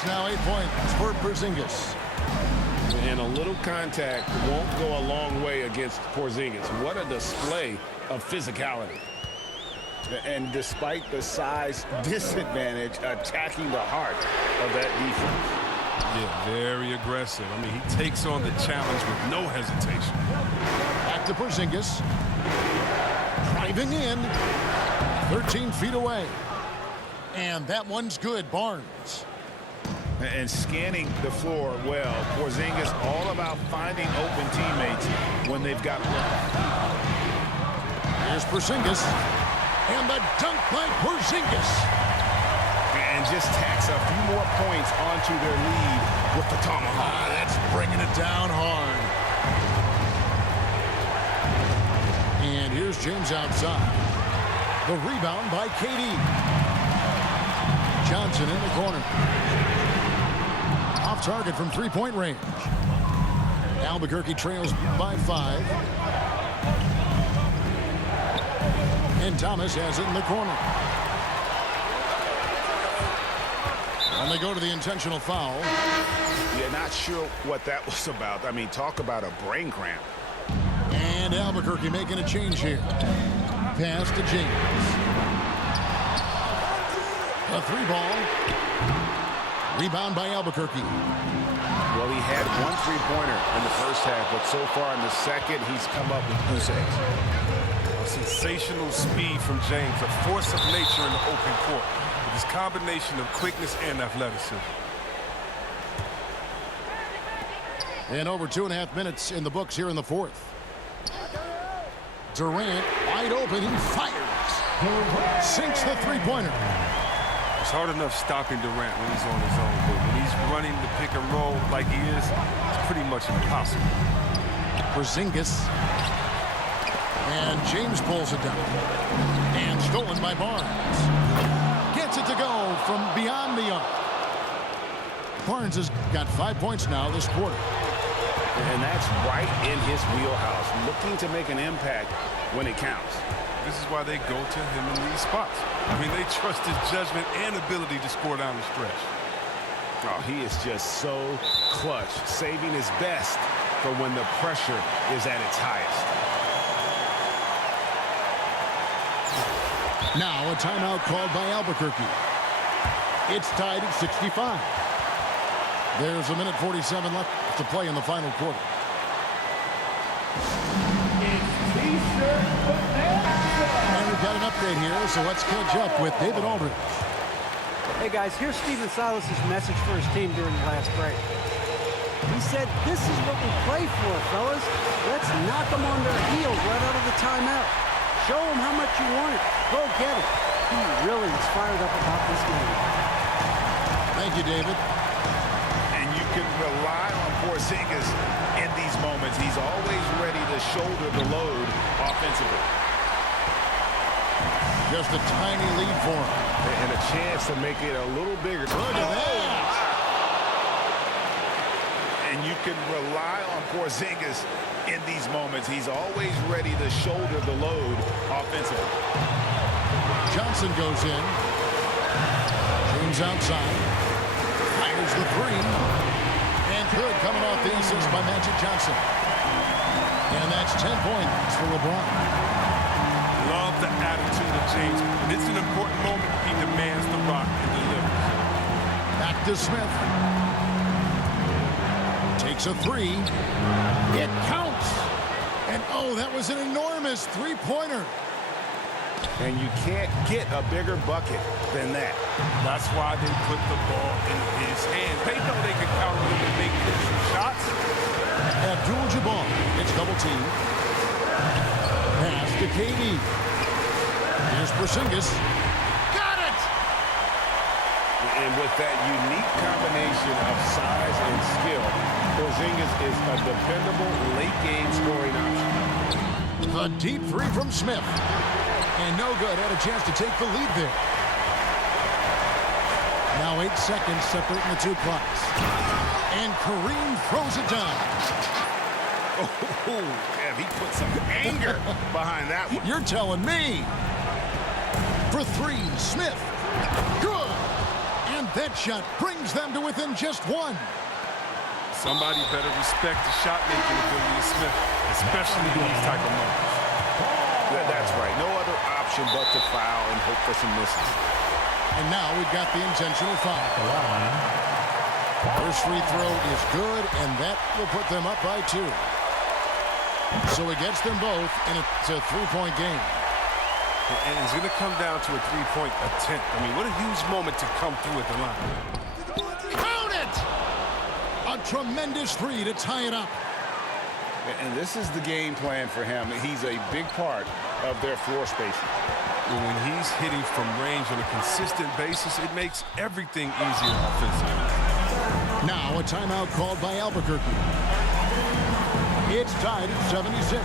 It's now 8 points for Porzingis. And a little contact won't go a long way against Porzingis. What a display of physicality. And despite the size disadvantage, attacking the heart of that defense. Yeah, very aggressive. I mean, he takes on the challenge with no hesitation. Back to Porzingis. Driving in. 13 feet away. And that one's good. Barnes. And scanning the floor well. Porzingis all about finding open teammates when they've got one. Here's Porzingis. And the dunk by Porzingis. And just tacks a few more points onto their lead with the tomahawk. That's bringing it down hard. And here's James outside. The rebound by KD. Johnson in the corner. Off target from three-point range. Albuquerque trails by 5. And Thomas has it in the corner. And they go to the intentional foul. Yeah, not sure what that was about. I mean, talk about a brain cramp. And Albuquerque making a change here. Pass to James. A 3-ball. Rebound by Albuquerque. Well, he had one three-pointer in the first half, but so far in the second, he's come up with goose eggs. Sensational speed from James, a force of nature in the open court with his combination of quickness and athleticism. And over 2.5 minutes in the books here in the fourth. Durant wide open. He fires. Sinks the three-pointer. It's hard enough stopping Durant when he's on his own, but when he's running the pick and roll like he is, it's pretty much impossible. Porzingis. And James pulls it down. And stolen by Barnes. Gets it to go from beyond the arc. Barnes has got 5 points now this quarter. And that's right in his wheelhouse, looking to make an impact when it counts. This is why they go to him in these spots. I mean, they trust his judgment and ability to score down the stretch. Oh, he is just so clutch, saving his best for when the pressure is at its highest. Now a timeout called by Albuquerque. It's tied at 65. There's 1:47 left to play in the final quarter. And we've got an update here, so let's catch up with David Aldridge. Hey guys, here's Stephen Silas' message for his team during the last break. He said, "This is what we play for, fellas. Let's knock them on their heels right out of the timeout. Show them how much you want it. Go get it." He really is fired up about this game. Thank you, David. And you can rely on Porzingis in these moments. He's always ready to shoulder the load offensively. Just a tiny lead for him. And a chance to make it a little bigger. Look at that. And you can rely on Porzingis in these moments. He's always ready to shoulder the load offensively. Johnson goes in. James outside. Fires the three. And good coming off the assist by Magic Johnson. And that's 10 points for LeBron. Love the attitude of James. When it's an important moment, he demands the rock and delivers. Back to Smith. Takes a three. It counts. And oh, that was an enormous three-pointer. And you can't get a bigger bucket than that. That's why they put the ball in his hands. They know they can count on him to make some shots. Abdul-Jabbar gets double team. Pass to KD. Here's Porzingis. Got it! And with that unique combination of size and skill, Porzingis is a dependable late-game scoring option. The deep three from Smith. And no good. Had a chance to take the lead there. Now 8 seconds separating the two clocks. And Kareem throws it down. Oh, yeah, he put some anger behind that one. You're telling me. For three, Smith. Good. And that shot brings them to within just one. Somebody better respect the shot-making ability of Smith, especially in these type of moments. That's right. No other option but to foul and hope for some misses. And now we've got the intentional foul. First free throw is good, and that will put them up by 2. So it gets them both, and it's a 3-point game. And it's going to come down to a 3-point attempt. I mean, what a huge moment to come through at the line. Count it! A tremendous 3 to tie it up. And this is the game plan for him. He's a big part of their floor spacing. And when he's hitting from range on a consistent basis, it makes everything easier offensively. Now a timeout called by Albuquerque. It's tied at 76.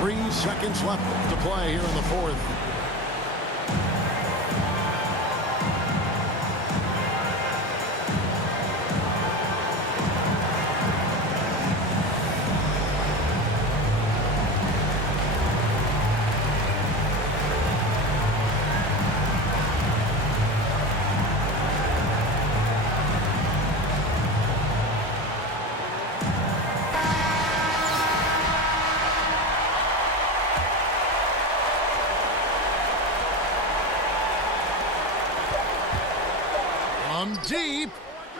3 seconds left to play here in the fourth. Deep.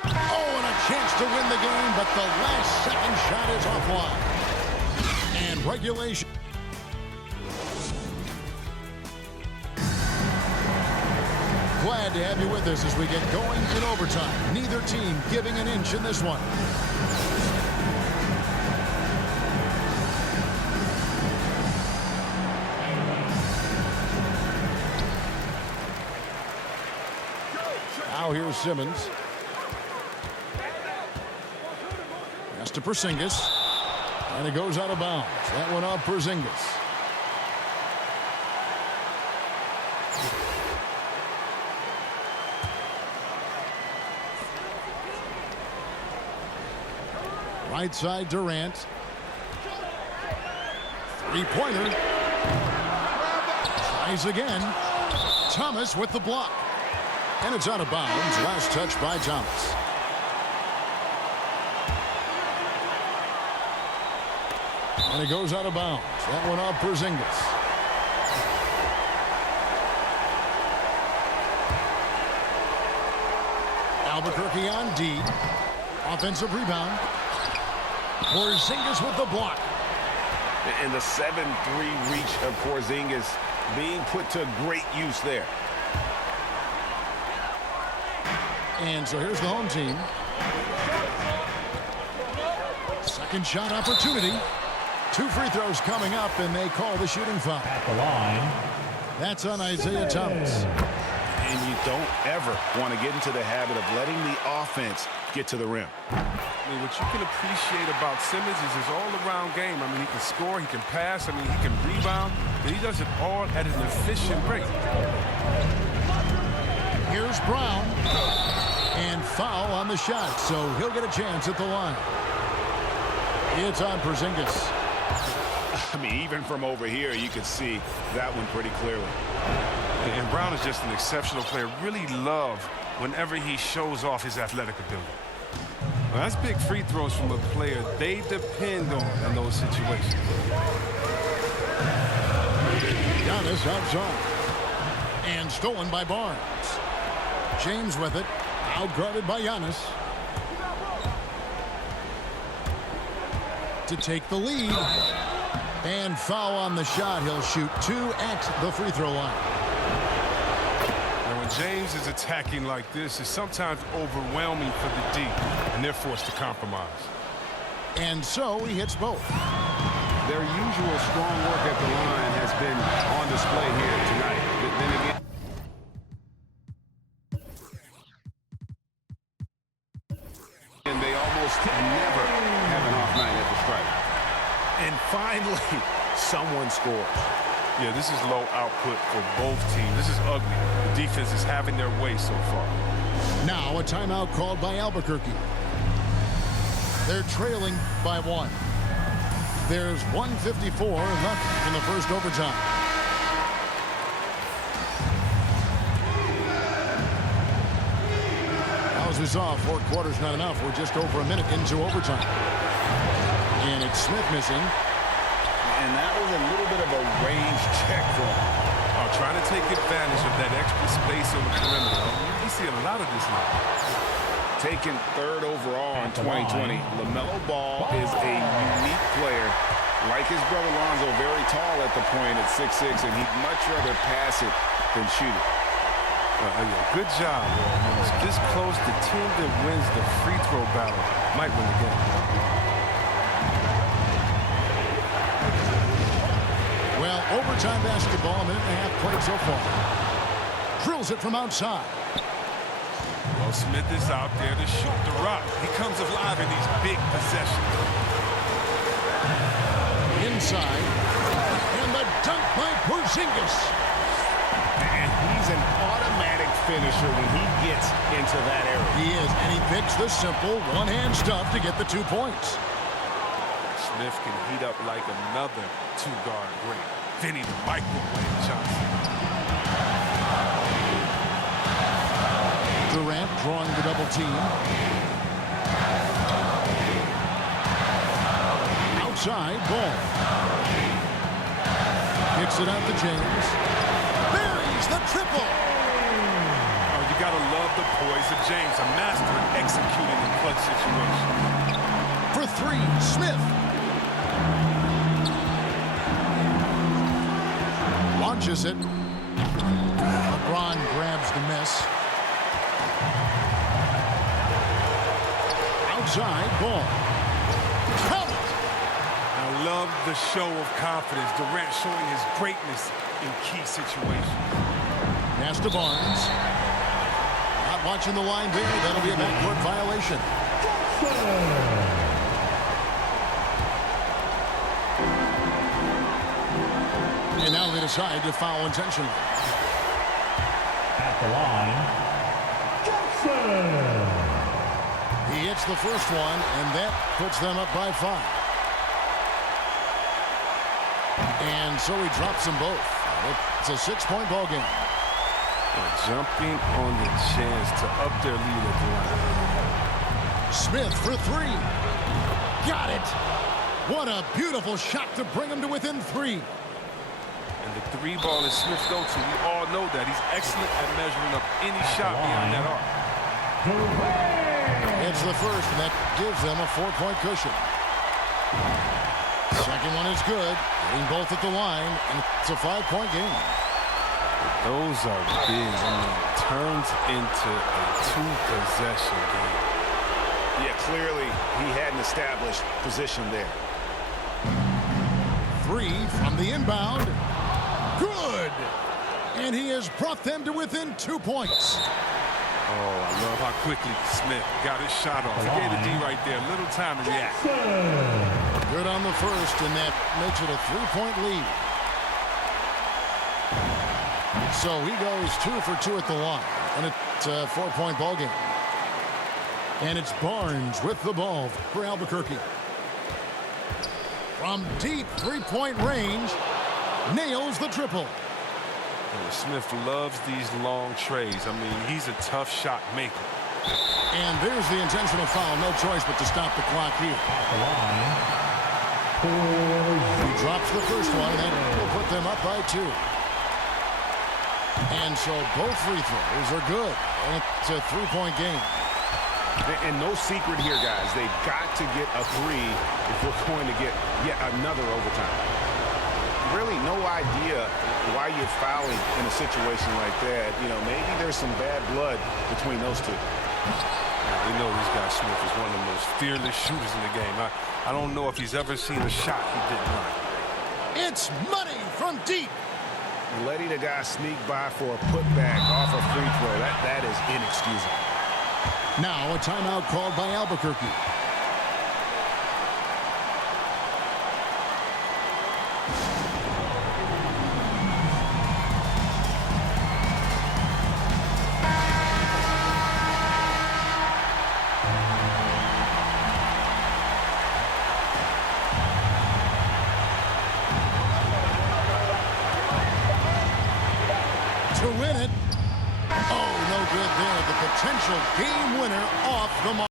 Oh, and a chance to win the game, but the last second shot is offline. And regulation. Glad to have you with us as we get going in overtime. Neither team giving an inch in this one. Now here's Simmons. Pass to Porzingis. And it goes out of bounds. That one off Porzingis. Right side Durant. Three-pointer. Tries again. Thomas with the block. And it's out of bounds. Last touch by Thomas. And it goes out of bounds. That one off Porzingis. Albuquerque on D. Offensive rebound. Porzingis with the block. And the 7-3 reach of Porzingis being put to great use there. And so here's the home team. Second shot opportunity. 2 free throws coming up, and they call the shooting foul. At the line. That's on Isaiah Thomas. And you don't ever want to get into the habit of letting the offense get to the rim. I mean, what you can appreciate about Simmons is his all-around game. I mean, he can score, he can pass, I mean, he can rebound, and he does it all at an efficient rate. Here's Brown. And foul on the shot, so he'll get a chance at the line. It's on Porzingis. I mean, even from over here, you could see that one pretty clearly. And Brown is just an exceptional player. Really love whenever he shows off his athletic ability. Well, that's big free throws from a player they depend on in those situations. Giannis outside. And stolen by Barnes. James with it. Outguarded by Giannis. To take the lead. And foul on the shot. He'll shoot 2 at the free throw line. And when James is attacking like this, it's sometimes overwhelming for the D, and they're forced to compromise. And so he hits both. Their usual strong work at the line has been on display here tonight. But then again, and they almost never have an off night at the stripe. And finally, someone scores. Yeah, this is low output for both teams. This is ugly. The defense is having their way so far. Now a timeout called by Albuquerque. They're trailing by 1. There's 1:54 left in the first overtime. As we saw, 4 quarters not enough. We're just over a minute into overtime. And it's Smith missing. And that was a little bit of a range check for him. Oh, trying to take advantage of that extra space on the perimeter. You see a lot of this now. Taken 3rd overall in 2020, LaMelo Ball is a unique player. Like his brother Lonzo, very tall at the point at 6'6", and he'd much rather pass it than shoot it. Good job. When it's this close, the team that wins the free throw battle might win the game. Well, overtime basketball, a minute and a half played so far. Drills it from outside. Well, Smith is out there to shoot the rock. He comes alive in these big possessions. Inside. And the dunk by Porzingis. And he's an automatic finisher when he gets into that area. He is, and he picks the simple one-hand stuff to get the 2 points. Smith can heat up like another two-guard great. Vinny the Microwave Johnson. Durant drawing the double team. Outside, Ball. Kicks it out to James. Buries the triple. Oh, you gotta love the poise of James, a master at executing in clutch situations. For 3, Smith. Launches it. LeBron grabs the miss. Outside, Ball. Count it. I love the show of confidence. Durant showing his greatness in key situations. Pass to Barnes. Not watching the line there. That'll be a backcourt violation. And now they decide to foul intentionally. At the line, Johnson. He hits the first one, and that puts them up by 5. And so he drops them both. It's a 6-point ball game. Jumping on the chance to up their lead at the line. Smith for 3. Got it. What a beautiful shot to bring him to within 3. And the 3 ball is Smith's go-to. We all know that. He's excellent at measuring up any shot behind that arc. It's the first, and that gives them a 4-point cushion. Second one is good. Getting both at the line, and it's a 5-point game. Those are big. I mean, turns into a 2-possession game. Yeah, clearly he had an established position there. 3 from the inbound. Good! And he has brought them to within 2 points. Oh, I love how quickly Smith got his shot off. He gave the D right there. Little time to react. Good on the first, and that makes it a 3-point lead. So he goes 2 for 2 at the line, and it's a 4-point ball game. And it's Barnes with the ball for Albuquerque. From deep 3-point range, nails the triple. Smith loves these long trays. I mean, he's a tough shot maker. And there's the intentional foul. No choice but to stop the clock here. At the line, He drops the first one, and that will put them up by 2. And so both free throws are good. And it's a 3-point game. And no secret here, guys. They've got to get a 3 if we're going to get yet another overtime. Really no idea why you're fouling in a situation like that. You know, maybe there's some bad blood between those two. We know this guy Smith is one of the most fearless shooters in the game. I don't know if he's ever seen a shot he didn't like. It's money from deep. Letting a guy sneak by for a putback off a free throw, that is inexcusable. Now a timeout called by Albuquerque. To win it. Oh, no good there. The potential game winner